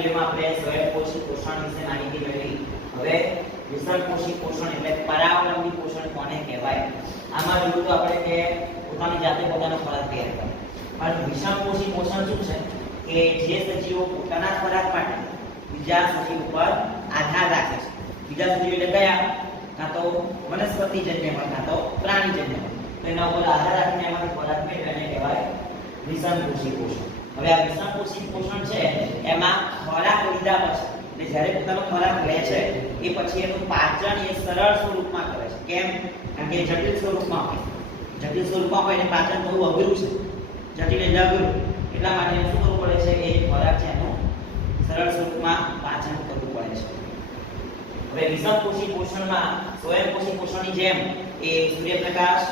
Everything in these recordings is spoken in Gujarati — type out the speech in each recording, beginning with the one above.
વિડિયોમાં આપણે સ્વયંપોષી પોષણ વિશે માહિતી મેળવી. હવે વિષમપોષી પોષણ એટલે પરાવલંબી પોષણ કોને કહેવાય? આમાં જોયું તો આપણે કે પોતાની જાતે પોતાનો ખોરાક તૈયાર કરે. પણ વિષમપોષી પોષણ શું છે કે જે સજીવો પોતાના ખોરાક માટે બીજા સજીવ ઉપર આધાર રાખે છે. બીજા સજીવ એટલે કયા? કાં તો વનસ્પતિજન્ય હોય કાં તો પ્રાણીજન્ય હોય. તો એના ઉપર આધાર રાખીને એમાંથી ખોરાક મેળવે એને કહેવાય વિષમપોષી પોષણ. હવે આ વિષમપોષી પોષણ છે એમાં ખોરાક લીધા પછી એટલે જ્યારે પોતાનો ખોરાક લે છે એ પછી એનું પાચન એ સરળ સ્વરૂપમાં કરે છે. કેમ? કારણ કે જટિલ સ્વરૂપમાં હોય. જટિલ સ્વરૂપમાં હોય એટલે પાચન બહુ અઘરું છે. જટિલ એટલે અઘરું. એટલા માટે શું કરવું પડે છે? એ ખોરાક છે એનું સરળ સ્વરૂપમાં પાચન કરવું પડે છે. હવે વિષમપોષી પોષણમાં સ્વયંપોષી પોષણની જેમ એ સૂર્યપ્રકાશ,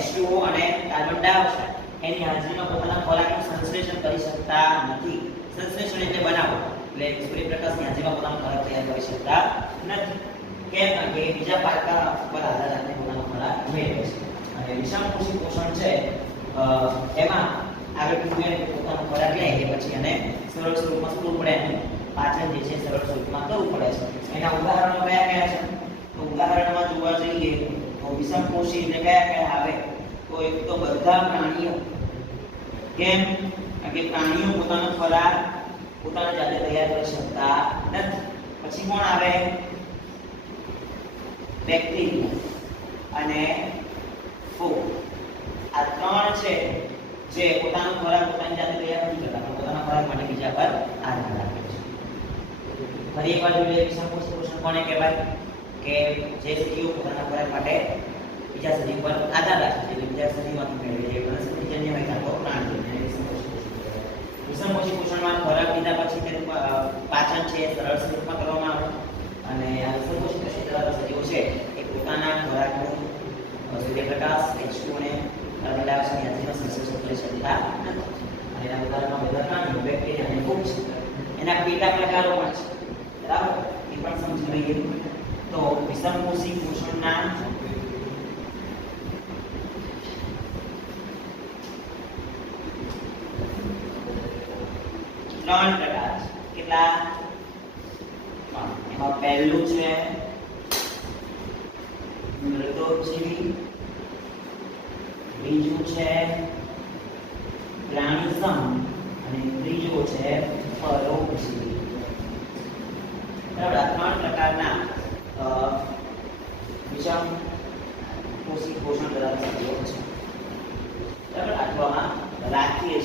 H2O અને કાર્બન ડાયોક્સાઇડ એની હાજરીમાં પોતાના ખોરાકનું સંશ્લેષણ કરી શકતા નથી. સંશ્લેષણ એટલે બનાવો. એટલે સૂર્યપ્રકાશની હાજરીમાં પોતાનો ખોરાક તૈયાર કરી શકતા નથી. કેમ? કારણ કે બીજા પારકા પર આધાર રાખીને પોતાનો ખોરાક મેળવે છે. અને વિષમપોષી પોષણ છે એમાં આગળ કીધું પોતાનો ખોરાક લે એ પછી એને સરળ સ્વરૂપમાં શું કરવું પડે? એનું પાચન જે છે સરળ સ્વરૂપમાં કરવું પડે છે. એના ઉદાહરણો કયા કયા છે? તો ઉદાહરણમાં જોવા જઈએ તો વિષમપોષી એટલે કયા કયા આવે? તો એક તો બધા પ્રાણીઓ. કેમ? કારણ કે પ્રાણીઓ પોતાનો ખોરાક પોતાની જાતે તૈયાર કરી શકતા નથી. પછી કોણ આવે? બેક્ટેરિયા અને ફૂગ. આ ત્રણ છે જે પોતાનો ખોરાક પોતાની જાતે તૈયાર નથી કરતા, પણ પોતાના ખોરાક માટે બીજા પર આધાર રાખે છે. ફરી એકવાર જોઈએ વિષમપોષી પોષણ કોને કહેવાય? કે જે સજીવો પોતાના ખોરાક માટે બીજા સજીવ પર આધાર રાખે છે. બીજા સજીવમાંથી મેળવે છે. વનસ્પતિજન્ય હોય કાં તો પ્રાણીજન્ય. વિષમપોષી પોષણમાં ખોરાક લીધા પછી તેનું પાચન છે સરળ સ્વરૂપમાં કરવામાં આવે. અને આ વિષમપોષી પોષણ ધરાવતા સજીવો છે એ પોતાના ખોરાકનું સૂર્યપ્રકાશ, H2O અને કાર્બન ડાયોક્સાઇડની હાજરીમાં સંશ્લેષણ કરી શકતા નથી. અને એના ઉદાહરણમાં બધા પ્રાણીઓ, બેક્ટેરિયા અને ફૂગ છે. એના પેટા પ્રકારો પણ છે. બરાબર? એ પણ સમજી લઈએ. તો વિષમપોષી પોષણના ત્રણ પ્રકાર છે. કેટલા? એમાં પહેલું છે મૃતોપજીવી, બીજું છે પ્રાણીસમ અને ત્રીજો છે પરોપજીવી. બરાબર? આ ત્રણ પ્રકારના વિષમપોષી પોષણ ધરાવતા સજીવો છે. બરાબર? આટલામાં રાખીએ છીએ.